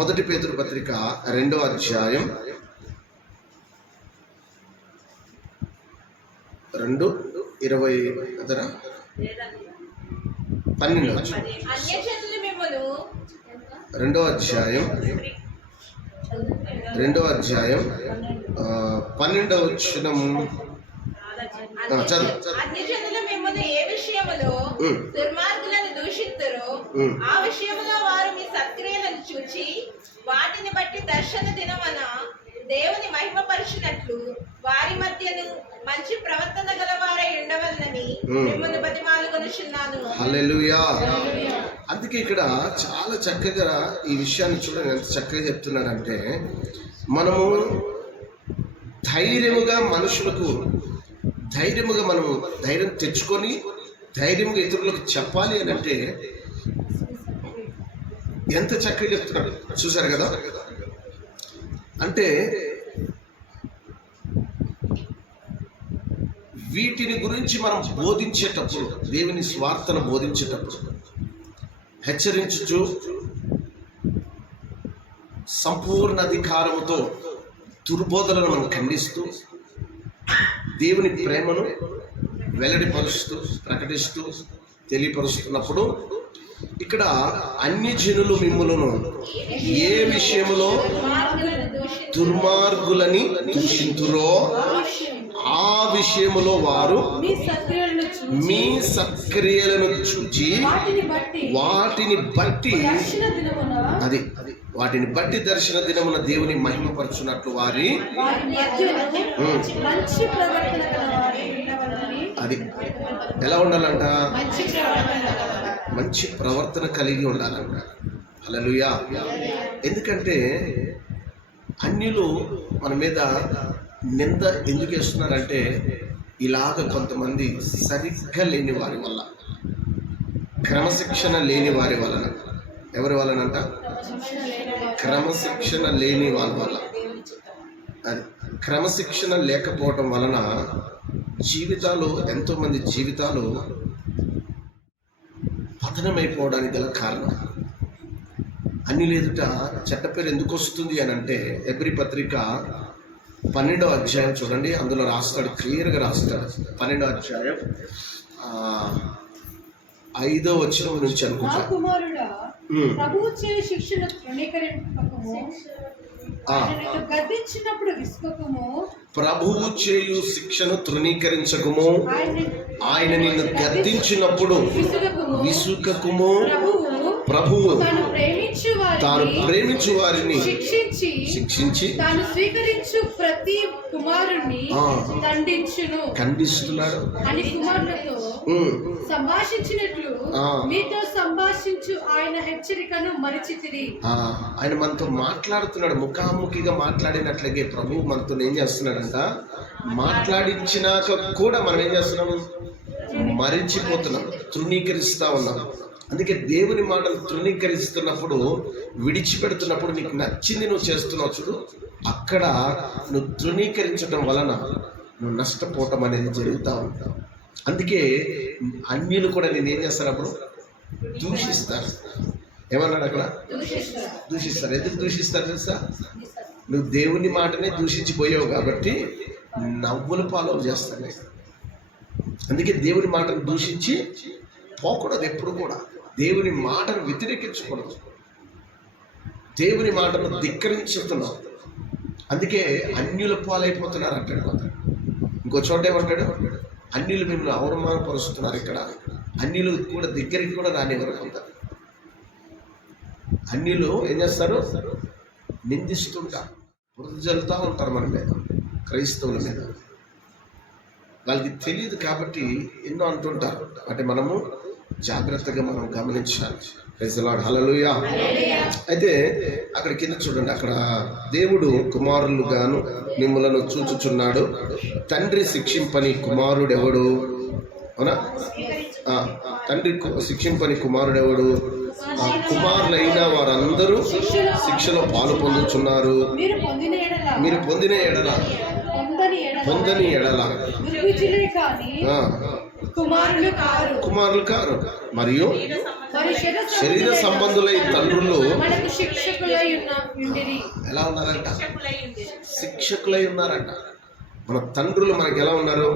1 పేతురు పత్రిక 2వ అధ్యాయం 2:20 12 2వ అధ్యాయం 12వ వచనం చదువు. అన్యజనులు మిమ్మును ఏ విషయములో దుర్మార్గులను దూషిస్తురో ఆ విషయములో వారు మీ సత్క్రియలను చూచి వాటిని బట్టి దర్శన దినమున దేవుని మహిమపరచునట్లు వారి మధ్యను మంచి ప్రవర్తన గలవారై ఉండవలనని మిమ్మును బతిమాలుకొనుచున్నాను. హల్లెలూయా. అందుకే ఇక్కడ చాలా చక్కగా ఈ విషయాన్ని చూడండి ఎంత చక్కగా చెప్తున్నాడంటే, మనము ధైర్యముగా మనుషులకు మనము ధైర్యం తెచ్చుకొని ధైర్యంగా ఇతరులకు చెప్పాలి అని అంటే ఎంత చక్కగా చెప్తున్నాడు చూసారు కదా. అంటే వీటిని గురించి మనం బోధించేటప్పుడు, దేవుని స్వార్థను బోధించేటప్పుడు హెచ్చరించుచు సంపూర్ణ అధికారముతో దుర్బోధనలను మనం ఖండిస్తూ దేవుని ప్రేమను వెల్లడిపరుస్తూ ప్రకటిస్తూ తెలియపరుస్తున్నప్పుడు ఇక్కడ అన్యజనులు మిమ్ములను ఏ విషయములో దుర్మార్గులని దూషింతురో ఆ విషయములో వారు మీ సత్క్రియలను చూచి వాటిని బట్టి దర్శన దినమున దేవుని మహిమపరచునట్లు వారి అది ఎలా ఉండాలంట? మంచి ప్రవర్తన కలిగి ఉండాలంట. హల్లెలూయా. ఎందుకంటే అన్యులు మన మీద నింద ఎందుకు వేస్తున్నారంటే, ఇలాగ కొంతమంది సరిగ్గా లేని వారి వల్ల, క్రమశిక్షణ లేని వారి వలన. ఎవరి వలనంట? క్రమశిక్షణ లేని వాళ్ళ వల్ల. అది క్రమశిక్షణ లేకపోవటం వలన ఎంతోమంది జీవితాలు పతనమైపోవడానికి గల కారణం. అన్యుల ఎదుట చెడ్డ పేరు ఎందుకు వస్తుంది అని అంటే, హెబ్రీ పత్రిక 12వ అధ్యాయం చూడండి, అందులో రాస్తాడు, క్లియర్గా రాస్తాడు. 12వ అధ్యాయం 5వ వచనం నుంచి అనుకుంటా. ఆయన నిన్ను గద్దించినప్పుడు విసుకకుము. ప్రభువు చేయు శిక్షను తృణీకరించకుము. ఆయన నిన్ను గద్దించినప్పుడు విసుకకుము. ప్రభువు తాను ప్రేమించు వారిని శిక్షించి తాను స్వీకరించు ప్రతి కుమారుణ్ణి ఖండిస్తున్నాడు అని కుమారులతో సంభాషించినట్లు మీతో సంభాషించు ఆయన హెచ్చరికను మరిచితిరి. ఆయన మనతో మాట్లాడుతున్నాడు, ముఖాముఖిగా మాట్లాడినట్లగే ప్రభువు మనతో ఏం చేస్తున్నాడంట, మాట్లాడించినాక కూడా మనం ఏం చేస్తున్నాము, మరిచిపోతున్నాం, తృణీకరిస్తా ఉన్నాం. అందుకే దేవుని మాటలు తృణీకరిస్తున్నప్పుడు, విడిచిపెడుతున్నప్పుడు, నీకు నచ్చింది నువ్వు చేస్తున్నావు చూడు, అక్కడ నువ్వు తృణీకరించడం వలన నువ్వు నష్టపోవటం అనేది జరుగుతూ ఉంటావు. అందుకే అన్యులు కూడా నేను ఏం చేస్తారు, అప్పుడు దూషిస్తారు. ఏమన్నాడు అక్కడ, దూషిస్తారు. ఎందుకు దూషిస్తారు తెలుసా? నువ్వు దేవుని మాటనే దూషించిపోయావు కాబట్టి నవ్వుల పాలు చేస్తాను. అందుకే దేవుని మాటను దూషించి పోకూడదు. ఎప్పుడు కూడా దేవుని మాటను వ్యతిరేకించకూడదు, దేవుని మాటను ధిక్కరించుతున్నావు. అందుకే అన్యుల పాలైపోతున్నారు అంటాడు. ఇంకో చోట ఏమంటాడు, అన్యులు మిమ్మల్ని అవమానపరుస్తున్నారు. ఇక్కడ అన్యులు కూడా దగ్గరికి కూడా రానివ్వరు. కొందరు అన్యులు ఏం చేస్తారు, నిందిస్తుంటారు, బురద జల్లుతూ ఉంటారు మన మీద, క్రైస్తవుల మీద. వాళ్ళకి తెలియదు కాబట్టి ఎన్నో అంటుంటారు. అంటే మనము జాగ్రత్తగా మనం గమనించాలి. ప్రైజ్ ది లార్డ్, హల్లెలూయా. అయితే అక్కడ కింద చూడండి, అక్కడ దేవుడు కుమారులుగాను మిమ్మలను చూచుచున్నాడు. తండ్రి శిక్షింపని కుమారుడెవడు? అవునా? తండ్రి శిక్షింపని కుమారుడెవడు? కుమారులైన వారందరూ శిక్షలో పాలు పొందుతున్నారు. మీరు పొందిన ఎడల పొందని ఎడల కుమారులు కారు. మరియు శరీర సంబంధులై తండ్రులు ఎలా ఉన్నారంట? శిక్షకులై ఉన్నారంట. మన తండ్రులు మనకి ఎలా ఉన్నారు?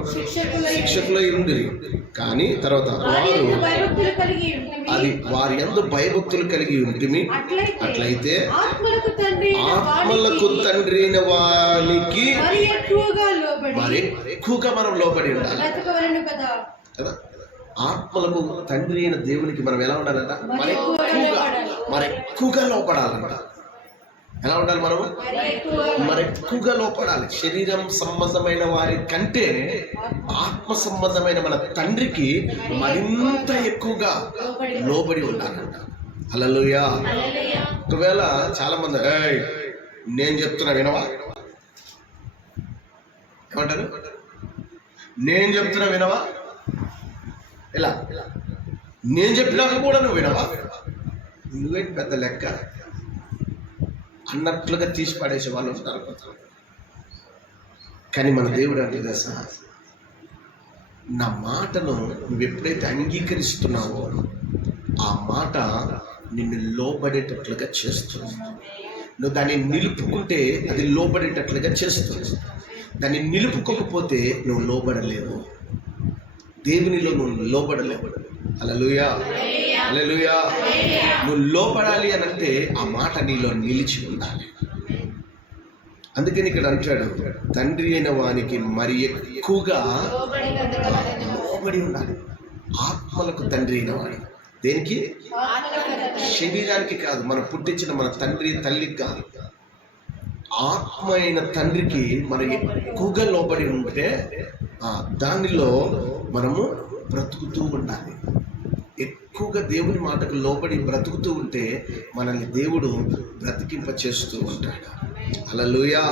శిక్షకులై ఉండి. కానీ తర్వాత వారి యందు భయభక్తులు కలిగి ఉంటుంది. అట్లయితే ఆత్మలకు తండ్రి అయిన వానికి మరి ఎక్కువగా మనం లోబడి ఉండాలి కదా. ఆత్మలకు తండ్రి అయిన దేవునికి మనం ఎలా ఉండాలంట? మరి ఎక్కువగా లోపడాలంట. ఎలా ఉండాలి? మనము మరి ఎక్కువగా లోపడాలి. శరీరం సంబంధమైన వారి కంటే ఆత్మ సంబంధమైన మన తండ్రికి మరింత ఎక్కువగా లోబడి ఉండాలంట. హల్లెలూయా. ఒకవేళ చాలా మంది నేను చెప్తున్నా వినవా ఏమంటారు? నేను చెప్తున్నా వినవా? ఎలా? నేను చెప్పినాక కూడా నువ్వు వినవా? నువ్వేంటి పెద్ద లెక్క అన్నట్లుగా తీసి పడేసే వాళ్ళు ఉంటారు. కానీ మన దేవుడు అంటే తెలుసా, నా మాటను నువ్వు ఎప్పుడైతే అంగీకరిస్తున్నావో ఆ మాట నిన్ను లోబడేటట్లుగా చేస్తుంది. నువ్వు దాన్ని నిలుపుకుంటే అది లోబడేటట్లుగా చేస్తుంది. దాన్ని నిలుపుకోకపోతే నువ్వు లోబడలేవు. దేవునిలో నువ్వు లోబడలేవు. హల్లెలూయా, హల్లెలూయా. నువ్వు లోపడాలి అని అంటే ఆ మాట నీలో నిలిచి ఉండాలి. అందుకని ఇక్కడ అంటాడు, తండ్రి అయిన వానికి మరి ఎక్కువగా లోబడి ఉండాలి. ఆత్మలకు తండ్రి అయిన వాడి. దేనికి? శరీరానికి కాదు, మనం పుట్టించిన మన తండ్రి తల్లికి కాదు. ఆత్మ అయిన తండ్రికి మనం ఎక్కువగా లోబడి ఉంటే దానిలో మనము బ్రతుకుతూ ఉండాలి. ఎక్కువగా దేవుని మాటకు లోబడి బ్రతుకుతూ ఉంటే మనల్ని దేవుడు బ్రతికింప చేస్తూ ఉంటాడు. హల్లెలూయా.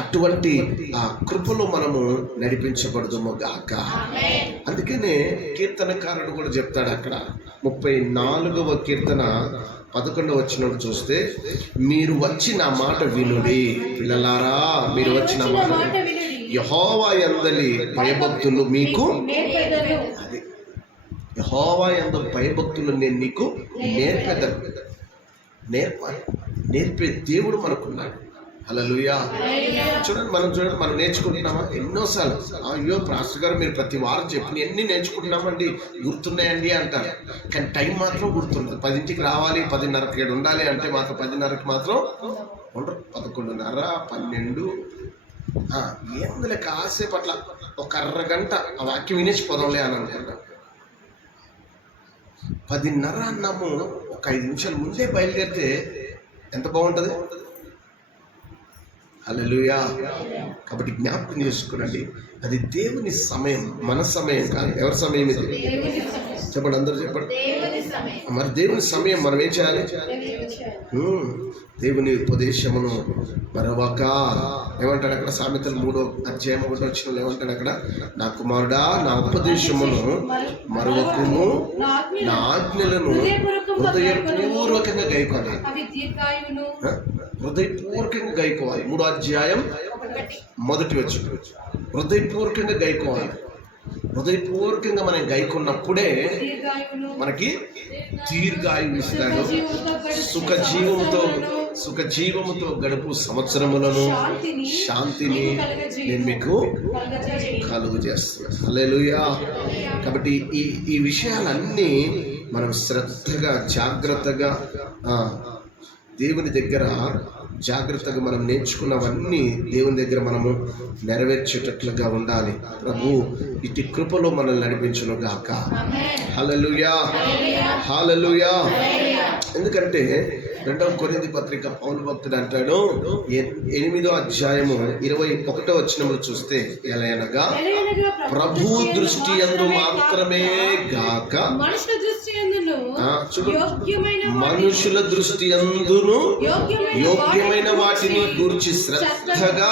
అటువంటి ఆ కృపలో మనము నడిపించబడదుము గాక. అందుకనే కీర్తనకారుడు కూడా చెప్తాడు అక్కడ 34వ కీర్తన 11వ వచనం చూస్తే, మీరు వచ్చి నా మాట వినుడి పిల్లలారా, మీరు వచ్చి నా మాట యెహోవా యందలి భయభక్తులు మీకు అది యెహోవా యందు భయభక్తులు నేను నీకు నేర్పే దేవుడు మనకున్నాడు. హల్లెలూయా. చూడండి, మనం నేర్చుకుంటున్నామా? ఎన్నోసార్లు అయ్యో పాస్టర్ గారు మీరు ప్రతి వారం చెప్పిన ఎన్ని నేర్చుకుంటున్నామండి, గుర్తున్నాయండి అంటారు. కానీ టైం మాత్రం గుర్తుండదు. 10ంటికి రావాలి, 10:30కి ఉండాలి అంటే మాత్రం 10:30కి మాత్రం ఉండరు. 11:30, 12 ఏందులే కాసేపు అట్లా ఒక అరగంట ఆ వాక్యం వినేసి పోదాంలే అని అనుకుంటాం. 10:30 అన్నాము, ఒక 5 నిమిషాలు ముందే బయలుదేరితే ఎంత బాగుంటుంది. హల్లెలూయా. కాబట్టి జ్ఞాపకం చేసుకునండి, అది దేవుని సమయం, మన సమయం కాదు. ఎవరి సమయం ఇది? చెప్పండి, అందరూ చెప్పండి. మరి దేవుని సమయం మనం ఏం చేయాలి? దేవుని ఉపదేశమును మరొక ఏమంటాడు అక్కడ? సామెతలు 3:1 ఏమంటాడు అక్కడ? నా కుమారుడా, నా ఉపదేశమును మరొకము, నా ఆజ్ఞలను హృదయపూర్వకంగా గైకోవాలి. హృదయపూర్వకంగా గైకోవాలి. 3వ అధ్యాయం 1 వచనం. హృదయపూర్వకంగా గైకోవాలి. హృదయపూర్వకంగా మనం గైకున్నప్పుడే మనకి దీర్ఘాయువు ఇస్తాడు. సుఖజీవముతో గడుపు సంవత్సరములను, శాంతిని నేను మీకు కలుగు చేస్తాను. హల్లెలూయా. కాబట్టి ఈ విషయాలన్నీ మనం శ్రద్ధగా, జాగ్రత్తగా దేవుని దగ్గర జాగ్రత్తగా మనం నేర్చుకున్నవన్నీ దేవుని దగ్గర మనము నెరవేర్చేటట్లుగా ఉండాలి. ప్రభు ఇటు కృపలో మనల్ని నడిపించును గాక. హల్లెలూయా, హల్లెలూయా. ఎందుకంటే 2వ కొరింథీ పత్రిక పౌలు భక్తుడు అంటాడు, 8వ అధ్యాయము 21వ వచనంలో చూస్తే, ఎలయనగా ప్రభు దృష్టి యందు మాత్రమే గాక మనుషుల దృష్టి యందును యోగ్యమైన వాటిని గురించి శ్రద్ధగా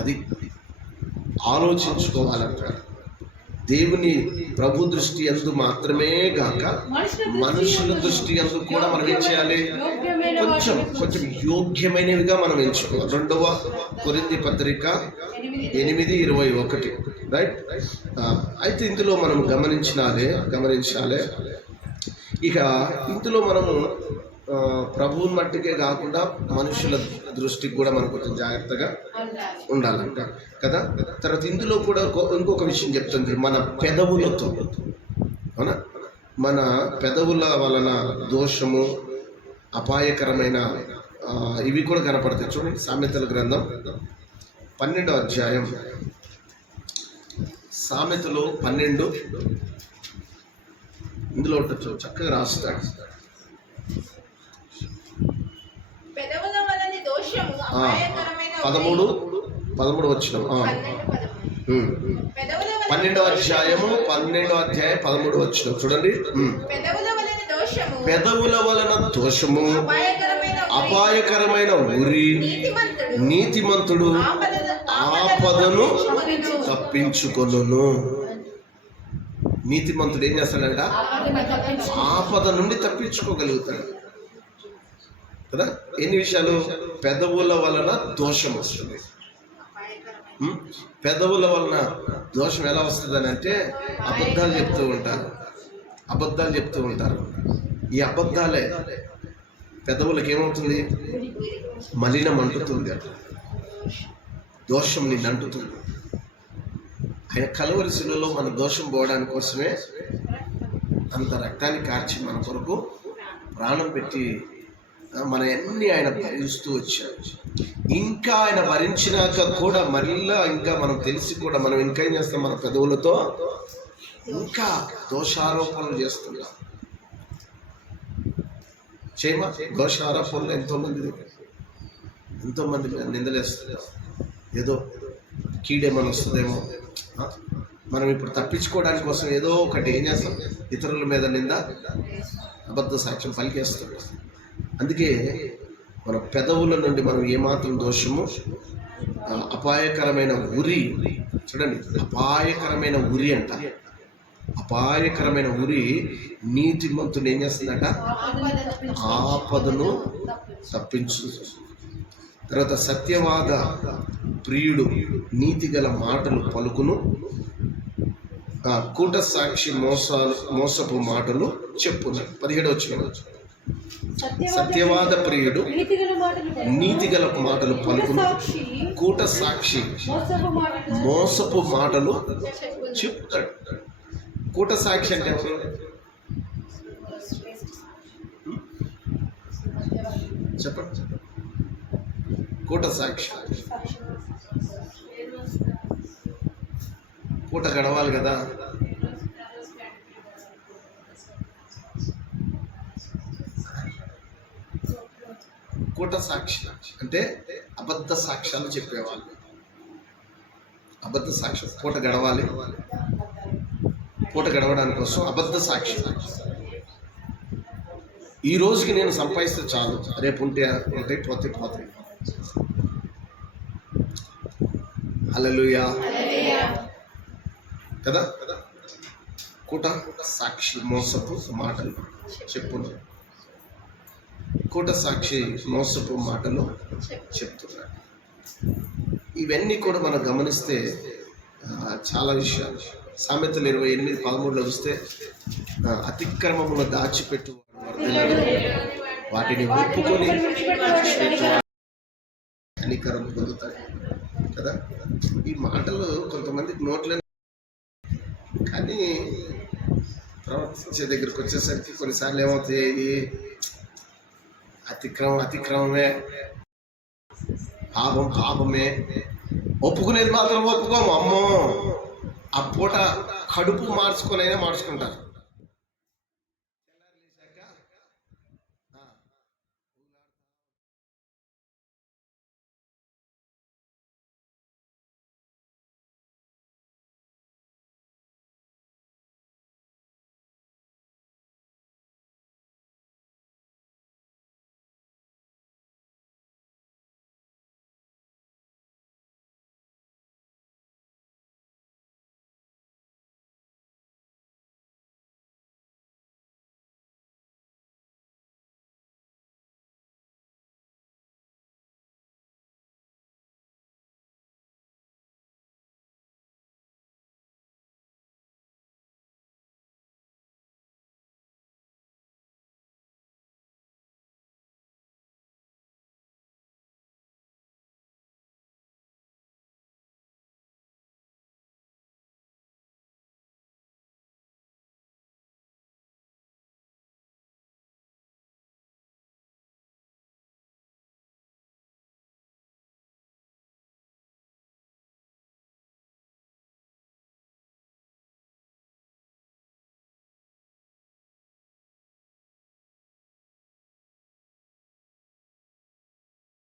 అది ఆలోచించుకోవాలంటాడు. దేవుని ప్రభు దృష్టి యందు మాత్రమే గాక మనుషుల దృష్టి యందు కూడా మనం ఏం చేయాలి? కొంచెం యోగ్యమైనవిగా మనం ఎంచుకోవాలి. 2వ కొరింథీ పత్రిక 8:21, రైట్? అయితే ఇందులో మనం గమనించాలి. ఇక ఇందులో మనము ప్రభువుని మట్టికే కాకుండా మనుషుల దృష్టికి కూడా మనం కొంచెం జాగ్రత్తగా ఉండాలంట కదా. తర్వాత ఇందులో కూడా ఇంకొక విషయం చెప్తుంది, మన పెదవులతో, అవునా, మన పెదవుల వలన దోషము, అపాయకరమైన ఇవి కూడా కనపడతాయి. చూడండి, సామెతల గ్రంథం 12వ అధ్యాయం, సామెతలు 12, ఇందులో ఉండొచ్చు, చక్కగా రాస్తాడు. 13 వచనం. 12వ అధ్యాయం 13 వచనం చూడండి. పెదవుల వలన దోషము, అపాయకరమైన ఉరి, నీతిమంతుడు ఆపదను తప్పించుకొనును. నీతిమంతుడు ఏం చేస్తాడంట? ఆపద నుండి తప్పించుకోగలుగుతాడు కదా. ఎన్ని విషయాలు? పెదవుల వలన దోషం వస్తుంది. పెదవుల వలన దోషం ఎలా వస్తుందని అంటే, అబద్ధాలు చెప్తూ ఉంటారు. ఈ అబద్ధాలే పెదవులకు ఏమవుతుంది? మలినం అంటుతుంది, దోషం నిన్ను అంటుతుంది. ఆయన కలువరి శిలువలో మన దోషం పోవడానికి కోసమే అంత రక్తాన్ని కార్చి మన కొరకు ప్రాణం పెట్టి మన అన్ని ఆయన భరిస్తూ వచ్చాడు. ఇంకా ఆయన భరించినాక కూడా మరలా ఇంకా మనం తెలిసి కూడా మనం ఇంకా ఏం చేస్తాం? మన పెదవులతో ఇంకా దోషారోపణలు చేస్తున్నాం. దోషారోపణలు ఎంతోమంది నిందలేస్తున్నారు. ఏదో కీడేమని వస్తుందేమో, మనం ఇప్పుడు తప్పించుకోవడానికి కోసం ఏదో ఒకటి ఏం చేస్తాం? ఇతరుల మీద నింద, అబద్ధ సాక్ష్యం పలికేస్తాం. అందుకే మన పెదవుల నుండి మనం ఏమాత్రం దోషము, అపాయకరమైన ఉరి, చూడండి, అపాయకరమైన ఉరి అంట. అపాయకరమైన ఉరి నీతిమంతుని ఏం చేస్తుందంట? ఆపదను తప్పించు. తర్వాత సత్యవాద ప్రియుడు నీతిగల మాటలు పలుకును, కూట సాక్షి మోసపు మాటలు చెప్పును. 17వ వచనం. సత్యవాద ప్రియుడు నీతిగల మాటలు పలుకును, కూట సాక్షి మోసపు మాటలు చెప్తాడు. కూట సాక్షి అంటే ఎవరు? చెప్పండి. కూట సాక్షి. పూట గడవాలి కదా. కూట సాక్షి అంటే అబద్ధ సాక్ష్యాలు చెప్పేవాళ్ళు. అబద్ధ సాక్ష్యం పూట గడవాలి. పూట గడవడానికి కోసం అబద్ధ సాక్షి. ఈ రోజుకి నేను సంపాదిస్తే చాలు, రేపు ఉంటే పోతే. హల్లెలూయా కదా. కూట సాక్షి మోసపు మాటలు చెప్పును. కూట సాక్షి మోసపు మాటలు చెప్తున్నాడు. ఇవన్నీ కూడా మనం గమనిస్తే చాలా విషయాలు. సామెతలు 28:13 చూస్తే అతిక్రమమును దాచిపెట్టు వాటిని ఒప్పుకొని కనికరం పొందుతాడు కదా. ఈ మాటలు కొంతమందికి నోట్ల, కానీ ప్రవర్తించే దగ్గరికి వచ్చేసరికి కొన్నిసార్లు ఏమవుతాయి, అతిక్రమమే, పాపమే. ఒప్పుకునేది మాత్రం ఒప్పుకోము. అమ్మో, ఆ పూట కడుపు మార్చుకొనైనా మార్చుకుంటారు.